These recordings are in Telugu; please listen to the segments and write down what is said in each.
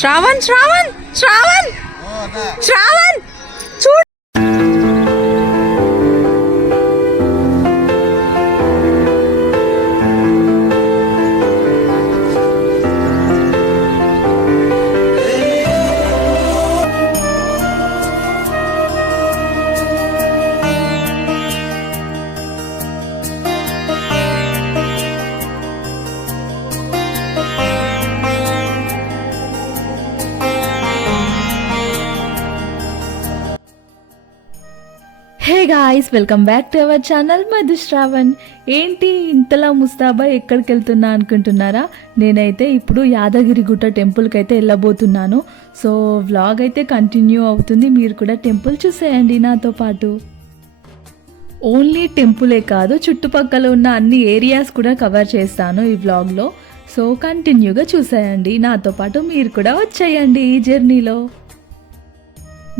శ్రావణ్ శ్రావణ్ శ్రావణ్ శ్రావణ్ చూడు. Hey guys, welcome back to our channel Madhushravan. ఏంటి ఇంతలా ముస్తాబా ఎక్కడికి వెళ్తున్నా అనుకుంటున్నారా? నేనైతే ఇప్పుడు యాదగిరిగుట్ట టెంపుల్కి అయితే వెళ్ళబోతున్నాను. సో వ్లాగ్ అయితే కంటిన్యూ అవుతుంది, మీరు కూడా టెంపుల్ చూసేయండి నాతో పాటు. ఓన్లీ టెంపులే కాదు, చుట్టుపక్కల ఉన్న అన్ని ఏరియాస్ కూడా కవర్ చేస్తాను ఈ వ్లాగ్లో. సో కంటిన్యూగా చూసేయండి నాతో పాటు, మీరు కూడా వచ్చేయండి ఈ జర్నీలో.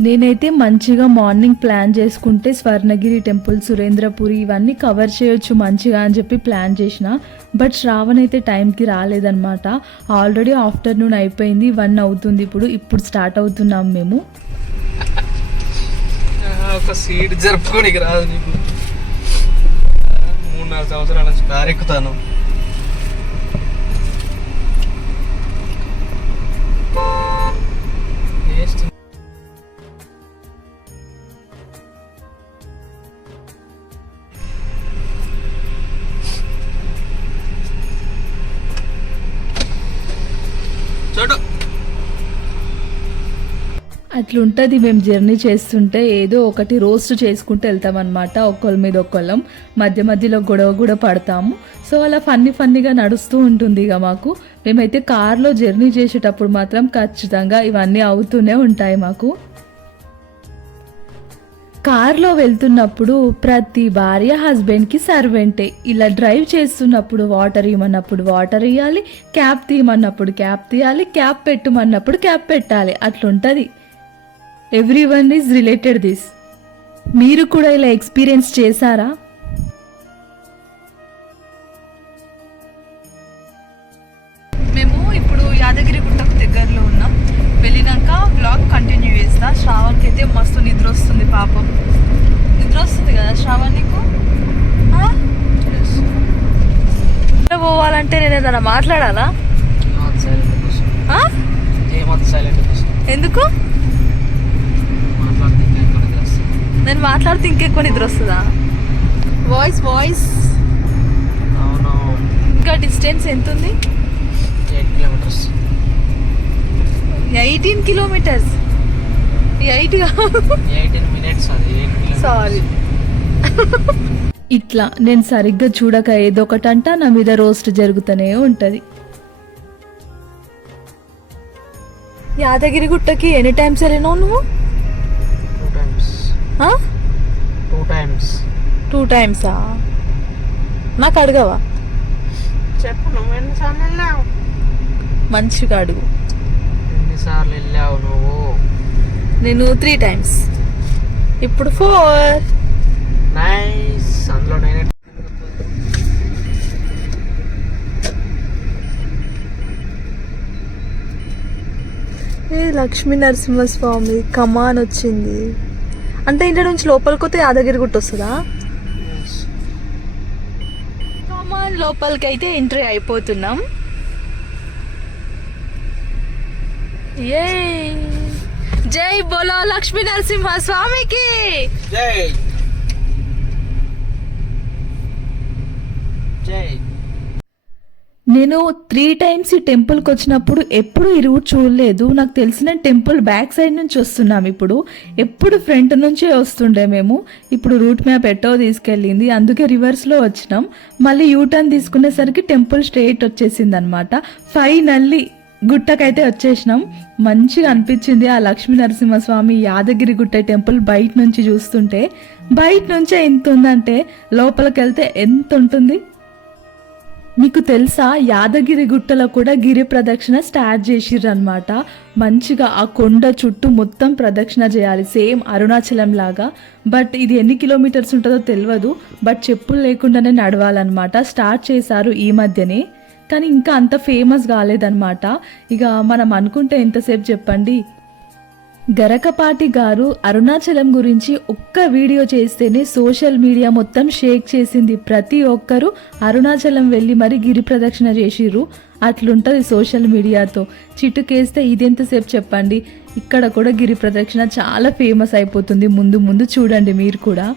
నేనైతే మంచిగా మార్నింగ్ ప్లాన్ చేసుకుంటే స్వర్ణగిరి టెంపుల్, సురేంద్రపురి ఇవన్నీ కవర్ చేయొచ్చు మంచిగా అని చెప్పి ప్లాన్ చేసిన. బట్ శ్రావణ్ అయితే టైంకి రాలేదన్నమాట. ఆల్రెడీ ఆఫ్టర్నూన్ అయిపోయింది, 1 అవుతుంది. ఇప్పుడు స్టార్ట్ అవుతున్నాం మేము. ఒక సీట్ జరుపుకోనికి రాదు నీకు. 3-4 సంవత్సరాల నుంచి కారు ఎక్కుతాను. అట్లుంటుంది మేము జర్నీ చేస్తుంటే. ఏదో ఒకటి రోస్ట్ చేసుకుంటూ వెళ్తామన్నమాట, ఒకళ్ళ మీద ఒకళ్ళం. మధ్య మధ్యలో గొడవ కూడా పడతాము. సో అలా ఫన్నీగా నడుస్తూ ఉంటుంది ఇక మాకు. మేమైతే కార్లో జర్నీ చేసేటప్పుడు మాత్రం ఖచ్చితంగా ఇవన్నీ అవుతూనే ఉంటాయి మాకు. కార్లో వెళ్తున్నప్పుడు ప్రతి భార్య హస్బెండ్కి సర్వెంటే. ఇలా డ్రైవ్ చేస్తున్నప్పుడు వాటర్ ఇవ్వమన్నప్పుడు వాటర్ ఇవ్వాలి, క్యాప్ తీయమన్నప్పుడు క్యాప్ తీయాలి, క్యాప్ పెట్టమన్నప్పుడు క్యాప్ పెట్టాలి. అట్లుంటుంది. Everyone is related this. మీరు కూడా ఇలా ఎక్స్పీరియన్స్ చేశారా? మేము ఇప్పుడు యాదగిరిగుట్టకు దగ్గరలో ఉన్నాం. వెళ్ళినాక బ్లాగ్ కంటిన్యూ చేస్తా. శ్రావణ్కి అయితే మస్తు నిద్ర వస్తుంది పాపం. నిద్ర వస్తుంది కదా శ్రావణ్ నీకు? పోవాలంటే నేను ఏదైనా మాట్లాడాలా? ఎందుకు? నేను మాట్లాడితే ఇంకెక్కువ నిద్ర వస్తుందా? వాయిస్ ఇంకా డిస్టెన్స్ ఎంత ఉంది? 18 కిలోమీటర్స్. 8 సారీ. ఇట్లా నేను సరిగ్గా చూడక ఏదో ఒకటంట నా మీద రోస్ట్ జరుగుతూనే ఉంటుంది. యాదగిరిగుట్టకి ఎన్ని టైమ్స్ వెళ్ళినావు నువ్వు? 2 టైమ్సా? నాకు అడగవా? చెప్పు, నువ్వు ఎన్నిసార్లు వెళ్ళావు? మంచిగా అడుగు. ఎన్నిసార్లు వెళ్ళావు నువ్వు? నేను 3 టైమ్స్, ఇప్పుడు 4. నైస్. అందులో నేను లక్ష్మీ నరసింహస్వామి కమాన్ వచ్చింది అంటే ఇంటి నుంచి లోపలికి వస్తే యాదగిరిగుట్ట వస్తుందా? కమాన్ లోపలికి అయితే ఎంట్రీ అయిపోతున్నాం. ఏ జై బోలో లక్ష్మీ నరసింహ స్వామికి జై జై. నేను 3 టైమ్స్ ఈ టెంపుల్కి వచ్చినప్పుడు ఎప్పుడు ఈ రూట్ చూడలేదు. నాకు తెలిసిన టెంపుల్ బ్యాక్ సైడ్ నుంచి వస్తున్నాం. ఇప్పుడు ఎప్పుడు ఫ్రంట్ నుంచే వస్తుండే మేము. ఇప్పుడు రూట్ మ్యాప్ ఎట్టో తీసుకెళ్ళింది, అందుకే రివర్స్లో వచ్చినాం. మళ్ళీ యూటర్న్ తీసుకునేసరికి టెంపుల్ స్ట్రైట్ వచ్చేసింది అనమాట. ఫైనల్లీ గుట్టకైతే వచ్చేసినాం. మంచిగా అనిపించింది ఆ లక్ష్మీ నరసింహస్వామి యాదగిరిగుట్ట టెంపుల్ బయట నుంచి చూస్తుంటే. బయట నుంచే ఎంత ఉందంటే లోపలికి వెళ్తే ఎంత ఉంటుంది. మీకు తెలుసా, యాదగిరి గుట్టలో కూడా గిరి ప్రదక్షిణ స్టార్ట్ చేసిర్రు అనమాట. మంచిగా ఆ కొండ చుట్టూ మొత్తం ప్రదక్షిణ చేయాలి, సేమ్ అరుణాచలం లాగా. బట్ ఇది ఎన్ని కిలోమీటర్స్ ఉంటుందో తెలియదు. బట్ చెప్పులు లేకుండానే నడవాలన్నమాట. స్టార్ట్ చేశారు ఈ మధ్యనే. కానీ ఇంకా అంత ఫేమస్ కాలేదన్నమాట. ఇక మనం అనుకుంటే ఎంతసేపు చెప్పండి. గరకపాటి గారు అరుణాచలం గురించి ఒక్క వీడియో చేస్తేనే సోషల్ మీడియా మొత్తం షేక్ చేసింది. ప్రతి ఒక్కరూ అరుణాచలం వెళ్ళి మరి గిరి ప్రదక్షిణ చేసిర్రు. అట్లుంటుంది సోషల్ మీడియాతో. చిటుకేస్తే ఇదెంతసేపు చెప్పండి. ఇక్కడ కూడా గిరి ప్రదక్షిణ చాలా ఫేమస్ అయిపోతుంది. ముందు ముందు చూడండి మీరు కూడా.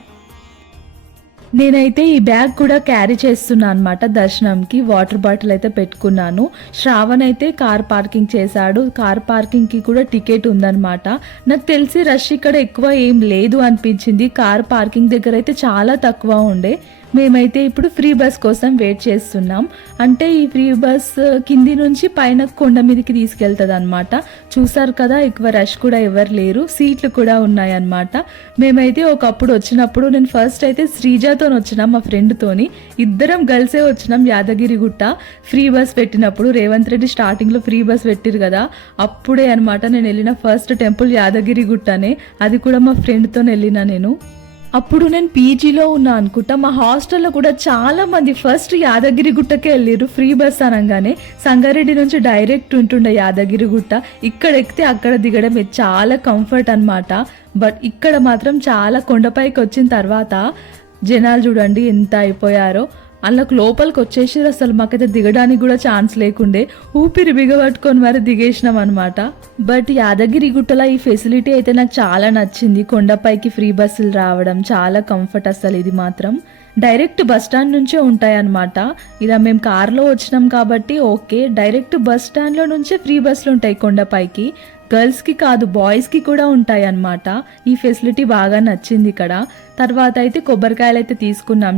నేనైతే ఈ బ్యాగ్ కూడా క్యారీ చేస్తున్నా అనమాట దర్శనంకి. వాటర్ బాటిల్ అయితే పెట్టుకున్నాను. శ్రావణ్ అయితే కార్ పార్కింగ్ చేశాడు. కార్ పార్కింగ్కి కూడా టికెట్ ఉందన్నమాట. నాకు తెలిసి రష్ ఇక్కడ ఎక్కువ ఏం లేదు అనిపించింది. కార్ పార్కింగ్ దగ్గర అయితే చాలా తక్కువ ఉండే. మేమైతే ఇప్పుడు ఫ్రీ బస్ కోసం వెయిట్ చేస్తున్నాం. అంటే ఈ ఫ్రీ బస్ కింది నుంచి పైన కొండ మీదకి తీసుకెళ్తుంది అనమాట. చూసారు కదా, ఎక్కువ రష్ కూడా ఎవరు లేరు, సీట్లు కూడా ఉన్నాయన్నమాట. మేమైతే ఒకప్పుడు వచ్చినప్పుడు నేను ఫస్ట్ అయితే శ్రీజాతో వచ్చినాం, మా ఫ్రెండ్తోని. ఇద్దరం గర్ల్సే వచ్చినాం యాదగిరిగుట్ట. ఫ్రీ బస్ పెట్టినప్పుడు రేవంత్ రెడ్డి స్టార్టింగ్లో ఫ్రీ బస్ పెట్టిరు కదా, అప్పుడే అనమాట నేను వెళ్ళిన ఫస్ట్ టెంపుల్ యాదగిరిగుట్టనే. అది కూడా మా ఫ్రెండ్తో వెళ్ళిన నేను. అప్పుడు నేను పీజీలో ఉన్నా అనుకుంటా. మా హాస్టల్లో కూడా చాలా మంది ఫస్ట్ యాదగిరిగుట్టకే వెళ్ళారు ఫ్రీ బస్ అనగానే. సంగారెడ్డి నుంచి డైరెక్ట్ ఉంటుండే యాదగిరిగుట్ట. ఇక్కడ ఎక్కితే అక్కడ దిగడం చాలా కంఫర్ట్ అనమాట. బట్ ఇక్కడ మాత్రం చాలా కొండపైకి వచ్చిన తర్వాత జనాలు చూడండి ఎంత అయిపోయారో. అందులోకి లోపలికి వచ్చేసి అసలు మాకైతే దిగడానికి కూడా ఛాన్స్ లేకుండే. ఊపిరి బిగబట్టుకొని మరి దిగేసినాం అనమాట. బట్ యాదగిరిగుట్టలో ఈ ఫెసిలిటీ అయితే నాకు చాలా నచ్చింది. కొండపైకి ఫ్రీ బస్సులు రావడం చాలా కంఫర్ట్ అసలు. ఇది మాత్రం డైరెక్ట్ బస్ స్టాండ్ నుంచే ఉంటాయన్నమాట. ఇలా మేము కార్లో వచ్చినాం కాబట్టి ఓకే. డైరెక్ట్ బస్ స్టాండ్లో నుంచే ఫ్రీ బస్సులు ఉంటాయి కొండపైకి. గర్ల్స్కి కాదు, బాయ్స్కి కూడా ఉంటాయి అన్నమాట. ఈ ఫెసిలిటీ బాగా నచ్చింది ఇక్కడ. తర్వాత అయితే కొబ్బరికాయలు అయితే తీసుకున్నాం.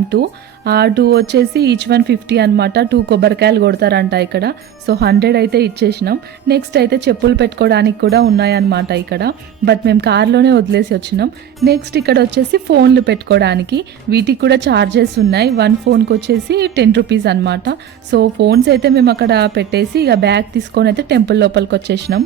టూ వచ్చేసి ఈచ్ 150 అనమాట. 2 కొబ్బరికాయలు కొడతారంట ఇక్కడ. సో 100 అయితే ఇచ్చేసినాం. నెక్స్ట్ అయితే చెప్పులు పెట్టుకోవడానికి కూడా ఉన్నాయన్నమాట ఇక్కడ. బట్ మేము కార్లోనే వదిలేసి వచ్చినాం. నెక్స్ట్ ఇక్కడ వచ్చేసి ఫోన్లు పెట్టుకోవడానికి, వీటికి కూడా ఛార్జెస్ ఉన్నాయి. 1 ఫోన్కి వచ్చేసి 10 రూపీస్ అనమాట. సో ఫోన్స్ అయితే మేము అక్కడ పెట్టేసి ఇక బ్యాగ్ తీసుకొని అయితే టెంపుల్ లోపలికి వచ్చేసినాం.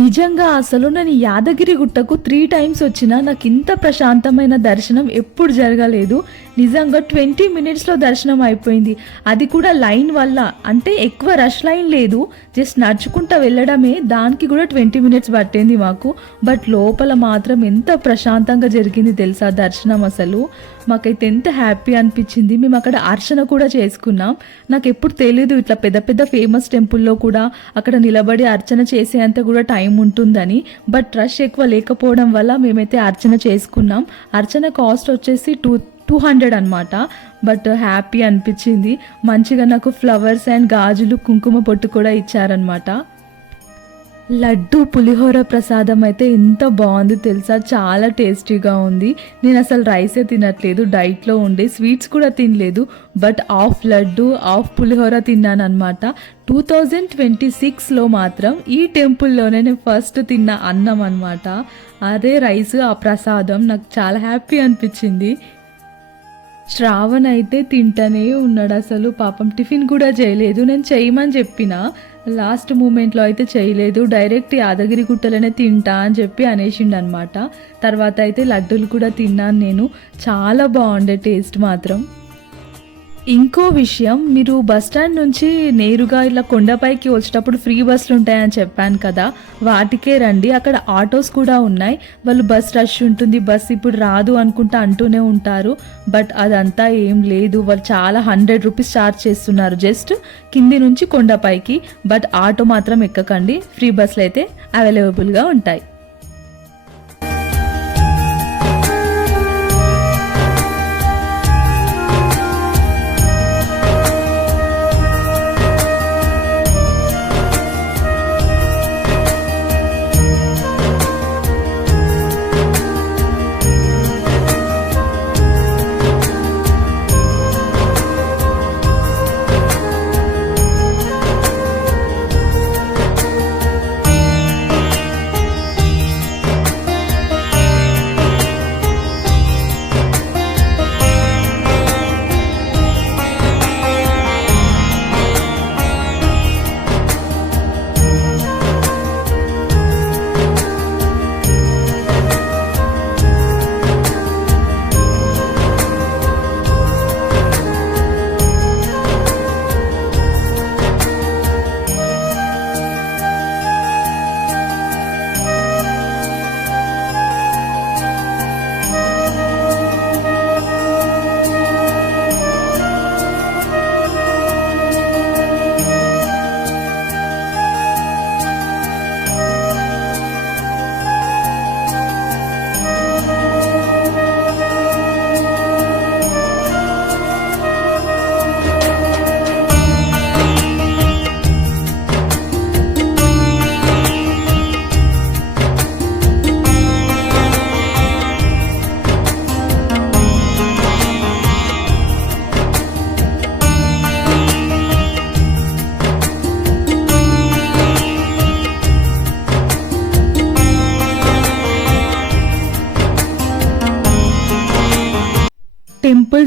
నిజంగా అసలు నేను యాదగిరిగుట్టకు 3 టైమ్స్ వచ్చినా నాకు ఇంత ప్రశాంతమైన దర్శనం ఎప్పుడు జరగలేదు. నిజంగా 20 మినిట్స్లో దర్శనం అయిపోయింది. అది కూడా లైన్ వల్ల. అంటే ఎక్కువ రష్ లైన్ లేదు, జస్ట్ నడుచుకుంటూ వెళ్ళడమే. దానికి కూడా 20 మినిట్స్ పట్టింది మాకు. బట్ లోపల మాత్రం ఎంత ప్రశాంతంగా జరిగింది తెలుసా దర్శనం. అసలు మాకైతే ఎంత హ్యాపీ అనిపించింది. మేము అక్కడ అర్చన కూడా చేసుకున్నాం. నాకు ఎప్పుడు తెలీదు ఇట్లా పెద్ద పెద్ద ఫేమస్ టెంపుల్లో కూడా అక్కడ నిలబడి అర్చన చేసేంత కూడా టైం ఉంటుందని. బట్ రష్ ఎక్కువ లేకపోవడం వల్ల మేమైతే అర్చన చేసుకున్నాం. అర్చన కాస్ట్ వచ్చేసి 200 అనమాట. బట్ హ్యాపీ అనిపించింది. మంచిగా నాకు ఫ్లవర్స్ అండ్ గాజులు కుంకుమ పొట్టు కూడా ఇచ్చారనమాట. లడ్డు పులిహోర ప్రసాదం అయితే ఎంత బాగుంది తెలుసా, చాలా టేస్టీగా ఉంది. నేను అసలు రైసే తినట్లేదు, డైట్లో ఉండే, స్వీట్స్ కూడా తినలేదు. బట్ హాఫ్ లడ్డు హాఫ్ పులిహోర తిన్నాను అనమాట. 2026లో మాత్రం ఈ టెంపుల్లోనే నేను ఫస్ట్ తిన్న అన్నం అనమాట. అదే రైస్, ఆ ప్రసాదం. నాకు చాలా హ్యాపీ అనిపించింది. శ్రావణ్ అయితే తింటనే ఉన్నాడు అసలు. పాపం టిఫిన్ కూడా చేయలేదు. నేను చేయమని చెప్పిన లాస్ట్ మూమెంట్లో అయితే చేయలేదు. డైరెక్ట్ యాదగిరిగుట్టలోనే తింటా అని చెప్పి అనేసిండు అనమాట. తర్వాత అయితే లడ్డూలు కూడా తిన్నాను నేను. చాలా బాగుండే టేస్ట్ మాత్రం. ఇంకో విషయం, మీరు బస్ స్టాండ్ నుంచి నేరుగా ఇలా కొండపైకి వచ్చేటప్పుడు ఫ్రీ బస్సులు ఉంటాయని చెప్పాను కదా, వాటికే రండి. అక్కడ ఆటోస్ కూడా ఉన్నాయి. వాళ్ళు బస్ రష్ ఉంటుంది, బస్ ఇప్పుడు రాదు అనుకుంటా అంటూనే ఉంటారు. బట్ అదంతా ఏం లేదు. వాళ్ళు చాలా 100 రూపీస్ ఛార్జ్ చేస్తున్నారు జస్ట్ కింది నుంచి కొండపైకి. బట్ ఆటో మాత్రం ఎక్కకండి, ఫ్రీ బస్సులు అయితే అవైలబుల్గా ఉంటాయి.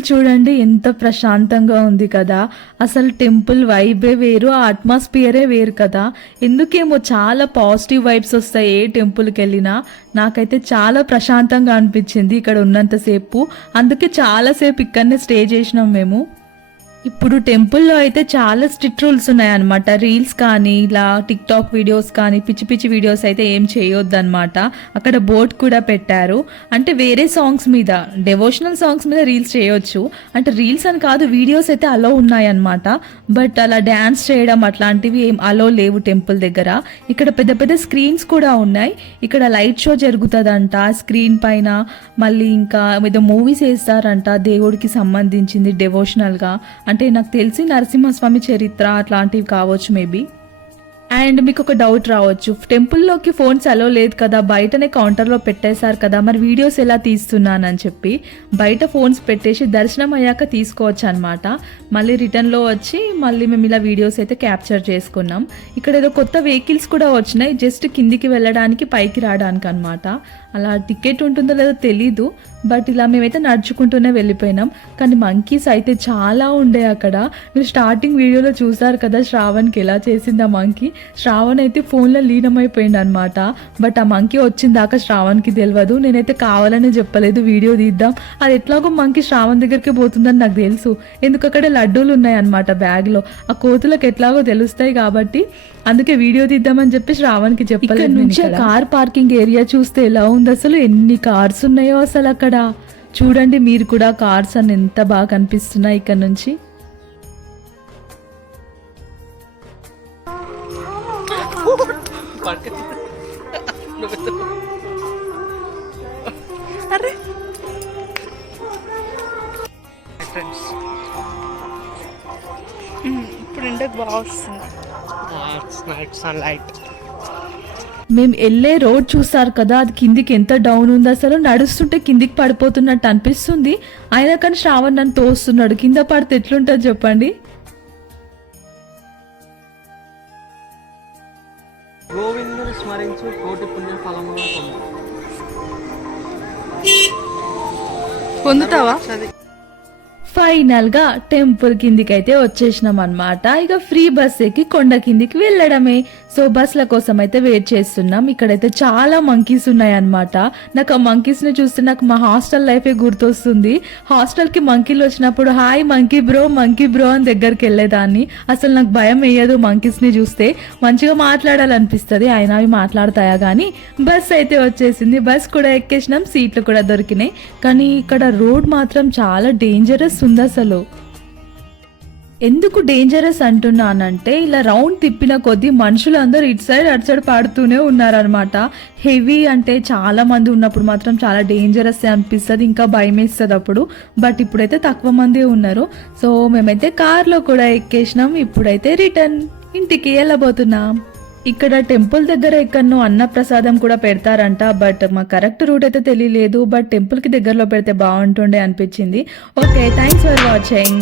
చూడండి ఎంత ప్రశాంతంగా ఉంది కదా. అసలు టెంపుల్ వైబే వేరు, ఆ అట్మాస్ఫియరే వేరు కదా. ఎందుకేమో చాలా పాజిటివ్ వైబ్స్ వస్తాయి ఏ టెంపుల్కి వెళ్ళినా. నాకైతే చాలా ప్రశాంతంగా అనిపించింది ఇక్కడ ఉన్నంతసేపు. అందుకే చాలాసేపు ఇక్కడనే స్టే చేసినాం మేము. ఇప్పుడు టెంపుల్లో అయితే చాలా స్ట్రిక్ట్ రూల్స్ ఉన్నాయన్నమాట. రీల్స్ కానీ ఇలా టిక్ టాక్ వీడియోస్ కానీ పిచ్చి పిచ్చి వీడియోస్ అయితే ఏం చేయొద్దు అనమాట. అక్కడ బోర్డ్ కూడా పెట్టారు. అంటే వేరే సాంగ్స్ మీద, డెవోషనల్ సాంగ్స్ మీద రీల్స్ చేయొచ్చు. అంటే రీల్స్ అని కాదు, వీడియోస్ అయితే అలో ఉన్నాయన్నమాట. బట్ అలా డ్యాన్స్ చేయడం అట్లాంటివి ఏం అలో లేవు టెంపుల్ దగ్గర. ఇక్కడ పెద్ద పెద్ద స్క్రీన్స్ కూడా ఉన్నాయి. ఇక్కడ లైట్ షో జరుగుతుందంట స్క్రీన్ పైన. మళ్ళీ ఇంకా ఏదో మూవీస్ వేస్తారంట దేవుడికి సంబంధించింది డెవోషనల్గా. అంటే నాకు తెలిసి నరసింహస్వామి చరిత్ర అట్లాంటివి కావచ్చు మేబీ. అండ్ మీకు ఒక డౌట్ రావచ్చు, టెంపుల్లోకి ఫోన్స్ అలో లేదు కదా, బయటనే కౌంటర్లో పెట్టేశారు కదా, మరి వీడియోస్ ఎలా తీస్తున్నానని చెప్పి. బయట ఫోన్స్ పెట్టేసి దర్శనం అయ్యాక తీసుకోవచ్చు అనమాట. మళ్ళీ రిటర్న్లో వచ్చి మళ్ళీ మేము ఇలా వీడియోస్ అయితే క్యాప్చర్ చేసుకున్నాం. ఇక్కడ ఏదో కొత్త వెహికల్స్ కూడా వచ్చినాయి, జస్ట్ కిందికి వెళ్ళడానికి పైకి రావడానికి అనమాట. అలా టికెట్ ఉంటుందో లేదో తెలీదు, బట్ ఇలా మేమైతే నడుచుకుంటూనే వెళ్ళిపోయినాం. కానీ మంకీస్ అయితే చాలా ఉండే అక్కడ. మీరు స్టార్టింగ్ వీడియోలో చూసారు కదా శ్రావణ్కి ఎలా చేసింది ఆ మంకీ. శ్రావణ్ అయితే ఫోన్లో లీనమైపోయింది అనమాట. బట్ ఆ మంకీ వచ్చిన దాకా శ్రావణ్కి తెలియదు. నేనైతే కావాలని చెప్పలేదు వీడియో తీద్దాం, అది ఎట్లాగో మంకీ శ్రావణ్ దగ్గరికి పోతుందని నాకు తెలుసు. ఎందుకు అక్కడ లడ్డూలు ఉన్నాయి అనమాట బ్యాగ్లో. ఆ కోతులకు ఎట్లాగో తెలుస్తాయి కాబట్టి అందుకే వీడియో తీద్దామని చెప్పి శ్రావణ్కి చెప్పలేదు. నుంచి కార్ పార్కింగ్ ఏరియా చూస్తే ఎలా ఉంది అసలు, ఎన్ని కార్స్ ఉన్నాయో అసలు అక్కడ. చూడండి మీరు కూడా కార్స్ అని ఎంత బాగా కనిపిస్తున్నాయి ఇక్కడ నుంచి. అరే ఇప్పుడు ఎండకు బాగా వస్తుంది. సన్లైట్. మేము వెళ్ళే రోడ్ చూసారు కదా, అది కిందికి ఎంత డౌన్ ఉంది అసలు. నడుస్తుంటే కిందికి పడిపోతున్నట్టు అనిపిస్తుంది. అయినా కానీ శ్రావణ్ నన్ను తోస్తున్నాడు. కింద పడితే ఎట్లుంటుంది చెప్పండి. గోవిందుని స్మరించు కోటి పుణ్య ఫలముగా పొందుతావా? ఫైనల్ గా టెంపుల్ కిందికి అయితే వచ్చేసినాం అనమాట. ఇక ఫ్రీ బస్ ఎక్కి కొండ కిందికి వెళ్ళడమే. సో బస్ల కోసం అయితే వెయిట్ చేస్తున్నాం. ఇక్కడైతే చాలా మంకీస్ ఉన్నాయన్నమాట. నాకు ఆ మంకీస్ ని చూస్తే నాకు మా హాస్టల్ లైఫే గుర్తొస్తుంది. హాస్టల్ కి మంకీలు వచ్చినప్పుడు హాయ్ మంకీ బ్రో అని దగ్గరికి వెళ్ళేదాన్ని. అసలు నాకు భయం వేయదు మంకీస్ ని చూస్తే, మంచిగా మాట్లాడాలనిపిస్తుంది. అయినా అవి మాట్లాడతాయా కానీ. బస్ అయితే వచ్చేసింది, బస్ కూడా ఎక్కేసినాం, సీట్లు కూడా దొరికినాయి. కానీ ఇక్కడ రోడ్ మాత్రం చాలా డేంజరస్ ఉంది అసలు. ఎందుకు డేంజరస్ అంటున్నానంటే ఇలా రౌండ్ తిప్పిన కొద్దీ మనుషులందరూ ఇటు సైడ్ అటు సైడ్ పాడుతూనే ఉన్నారనమాట. హెవీ అంటే చాలా మంది ఉన్నప్పుడు మాత్రం చాలా డేంజరస్ అనిపిస్తుంది, ఇంకా భయం వేస్తుంది అప్పుడు. బట్ ఇప్పుడైతే తక్కువ మంది ఉన్నారు. సో మేమైతే కార్లో కూడా ఎక్కేసినాం. ఇప్పుడైతే రిటర్న్ ఇంటికి వెళ్ళబోతున్నాం. ఇక్కడ టెంపుల్ దగ్గర ఎక్కడో అన్నప్రసాదం కూడా పెడతారంట. బట్ మాకు కరెక్ట్ రూట్ అయితే తెలియలేదు. బట్ టెంపుల్కి దగ్గరలో పెడితే బాగుంటుండే అనిపించింది. Okay, thanks for watching.